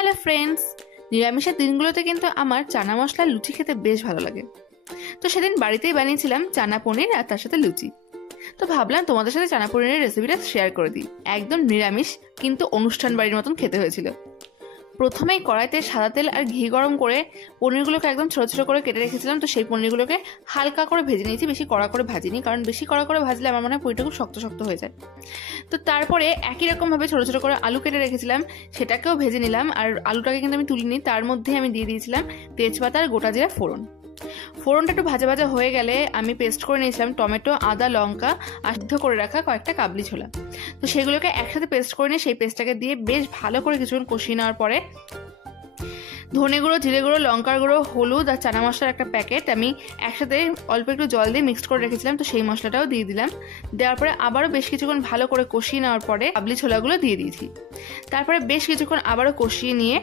Hello friends, নিরামিষের দিনগুলোতে কিন্তু আমার চানা মশলা লুচি খেতে বেশ ভালো লাগে। তো সেদিন বাড়িতেই বানিয়েছিলাম চানা পনির আর তার সাথে লুচি। তো ভাবলাম তোমাদের সাথে চানা পনিরের রেসিপিটা শেয়ার করে দিই। একদম নিরামিষ, কিন্তু অনুষ্ঠান বাড়ির মতন খেতে হয়েছিল। প্রথমেই কড়াইতে সাদা তেল আর ঘি গরম করে পনিরগুলোকে একদম ছোটো ছোটো করে কেটে রেখেছিলাম। তো সেই পনিরগুলোকে হালকা করে ভেজে নিয়েছি, বেশি কড়া করে ভাজিনি, কারণ বেশি কড়া করে ভাজলে আমার মনে হয় পনিরটা খুব শক্ত শক্ত হয়ে যায়। তো তারপরে একই রকমভাবে ছোটো ছোটো করে আলু কেটে রেখেছিলাম, সেটাকেও ভেজে নিলাম। আর আলুটাকে কিন্তু আমি তুলিনি, তার মধ্যে আমি দিয়ে দিয়েছিলাম তেজপাতা আর গোটা জিরা ফোড়ন। ফোড়নটা একটু ভাজা ভাজা হয়ে গেলে আমি পেস্ট করে নিয়েছিলাম টমেটো, আদা, লঙ্কা আর সিদ্ধ করে রাখা কয়েকটা কাবলি ছোলা। তো সেগুলোকে একসাথে পেস্ট করে নিয়ে সেই পেস্টটাকে দিয়ে বেশ ভালো করে কিছুক্ষণ কষিয়ে নেওয়ার পরে ধনে গুঁড়ো, জিরে গুঁড়ো, লঙ্কার গুঁড়ো, হলুদ আর চানা মশলার একটা প্যাকেট আমি একসাথে অল্প একটু জল দিয়ে মিক্সড করে রেখেছিলাম। তো সেই মশলাটাও দিয়ে দিলাম। দেওয়ার পরে আবারও বেশ কিছুক্ষণ ভালো করে কষিয়ে নেওয়ার পরে কাবলি ছোলাগুলো দিয়ে দিয়েছি। তারপরে বেশ কিছুক্ষণ আবারও কষিয়ে নিয়ে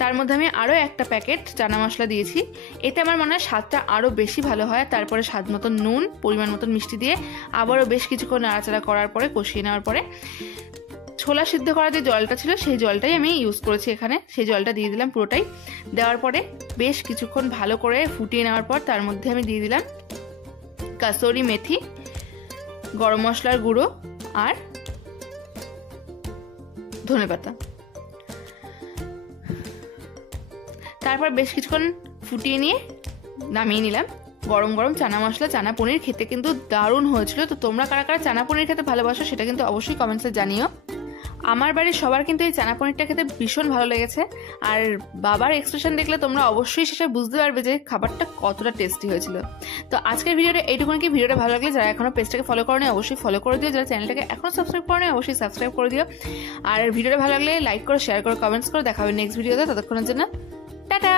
তার মধ্যে আমি আরও একটা প্যাকেট চানা মশলা দিয়েছি। এতে আমার মনে হয় স্বাদটা আরও বেশি ভালো হয়। তারপরে স্বাদ মতন নুন, পরিমাণ মতন মিষ্টি দিয়ে আবারও বেশ কিছুক্ষণ নাড়াচাড়া করার পরে কষিয়ে নেওয়ার পরে ছোলা সিদ্ধ করা যে জলটা ছিল সেই জলটাই আমি ইউজ করেছি এখানে। সেই জলটা দিয়ে দিলাম পুরোটাই। দেওয়ার পরে বেশ কিছুক্ষণ ভালো করে ফুটিয়ে নেওয়ার পর তার মধ্যে আমি দিয়ে দিলাম কাসুরি মেথি, গরম মশলার গুঁড়ো আর ধনেপাতা। তারপর বেশ কিছুক্ষণ ফুটিয়ে নিয়ে নামিয়ে নিলাম। গরম গরম চানা মশলা চানা পনির খেতে কিন্তু দারুণ হয়েছিল। তো তোমরা কারা কারা চানা পনির খেতে ভালোবাসো সেটা কিন্তু অবশ্যই কমেন্টসে জানিও। আমার বাড়ির সবার কিন্তু এই চানা পনিরটা খেতে ভীষণ ভালো লেগেছে। আর বাবার এক্সপ্রেশন দেখলে তোমরা অবশ্যই শেষে বুঝতে পারবে যে খাবারটা কতটা টেস্টি হয়েছিল। তো আজকের ভিডিওটা এইটুকুন। কি ভিডিওটা ভালো লাগলে যারা এখনো পেজটাকে ফলো করোনি অবশ্যই ফলো করে দিও, যারা চ্যানেলটাকে এখনো সাবস্ক্রাইব করোনি অবশ্যই সাবস্ক্রাইব করে দিও। আর ভিডিওটা ভালো লাগলে লাইক করো, শেয়ার করো, কমেন্টস করো। দেখা হবে নেক্সট ভিডিওতে। ততক্ষণের জন্য টাটা।